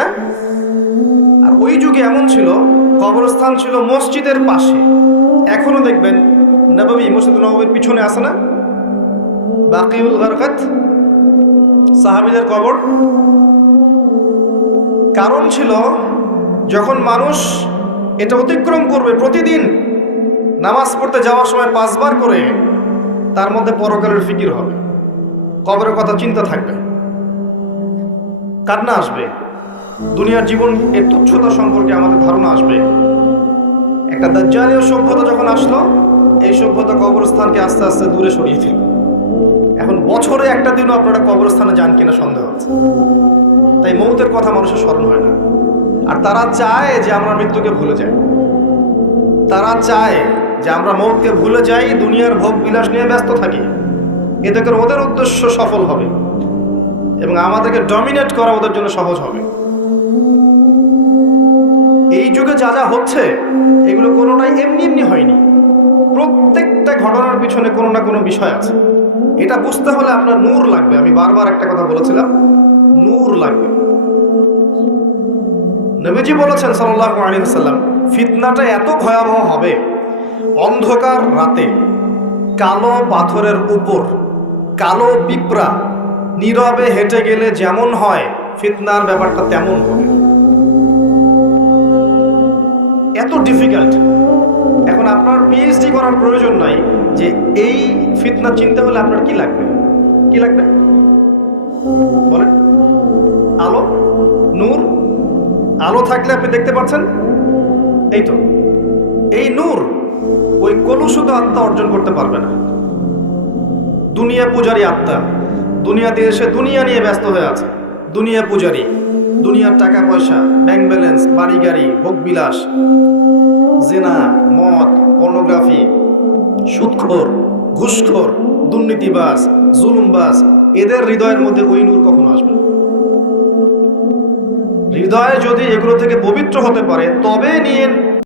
না? আর ওই যুগে এমন ছিল, কবরস্থান ছিল মসজিদের পাশে। এখনো দেখবেন নববী, মসজিদ নববীর পিছনে আছে না বাকিউল গারকাত, সাহাবীদের কবর। কারণ ছিল, যখন মানুষ এটা অতিক্রম করবে প্রতিদিন নামাজ পড়তে যাওয়ার সময় 5 বার করে, তার মধ্যে পরকালের ফিকির হবে, কবরের কথা চিন্তা থাকবে, কান্না আসবে, দুনিয়ার জীবন এর তুচ্ছতা সম্পর্কে আমাদের ধারণা আসবে। একটা দাজ্জালীয় সভ্যতা যখন আসলো, এই সভ্যতা কবরস্থানকে আস্তে আস্তে দূরে সরিয়ে দিল। এখন বছরে একটা দিনও আপনারা কবরস্থানে যান কিনা সন্দেহ আছে। তাই মৌতের কথা মানুষের স্মরণ হয় না। আর তারা চায় যে আমরা মৃত্যুকে ভুলে যাই, তারা চায় যে আমরা মৌতকে ভুলে যাই, দুনিয়ার ভোগ বিলাস নিয়ে ব্যস্ত থাকি। এতে করে ওদের উদ্দেশ্য সফল হবে এবং আমাদেরকে ডমিনেট করা ওদের জন্য সহজ হবে। এই যুগে যা যা হচ্ছে, এগুলো কোনোটাই এমনি এমনি হয়নি। প্রত্যেকটা ঘটনার পিছনে কোনো না কোনো বিষয় আছে। এটা বুঝতে হলে আপনার নূর লাগবে। আমি বারবার একটা কথা বলেছিলাম, নূর লাগবে। নবীজি বলেছেন সাল্লাল্লাহু আলাইহি ওয়াসাল্লাম, ফিতনাটা এত ভয়াবহ হবে, অন্ধকার রাতে কালো পাথরের উপর কালো পিঁপড়া নীরবে হেঁটে গেলে যেমন হয়, ফিতনার ব্যাপারটা তেমন হবে। এত ডিফিকাল্ট। এখন আপনার পিএইচডি করার প্রয়োজন নাই যে এই ফিতনা চিনতে হলে আপনার কি লাগবে, কি লাগবে বলেন? আলো, নূর। আলো থাকলে আপনি দেখতে পাচ্ছেন, এই তো এই নূর ওই কলুষিত আত্মা অর্জন করতে পারবে না। দুনিয়া পূজারী আত্মা দুনিয়াতে এসে দুনিয়া নিয়ে ব্যস্ত হয়ে আছে, দুনিয়া পূজারী, দুনিয়ার টাকা পয়সা, ব্যাংক ব্যালেন্স, বাড়ি গাড়ি, ভোগ বিলাস, জিনা, মদ, পর্নোগ্রাফি, সুদখোর, ঘুষখোর, দুর্নীতিবাজ, জুলুমবাজ, এদের হৃদয়ের মধ্যে ওই নূর কখনো আসবে না। হৃদয়ে যদি এগুলো থেকে পবিত্র হতে পারে, তবে নিয়ে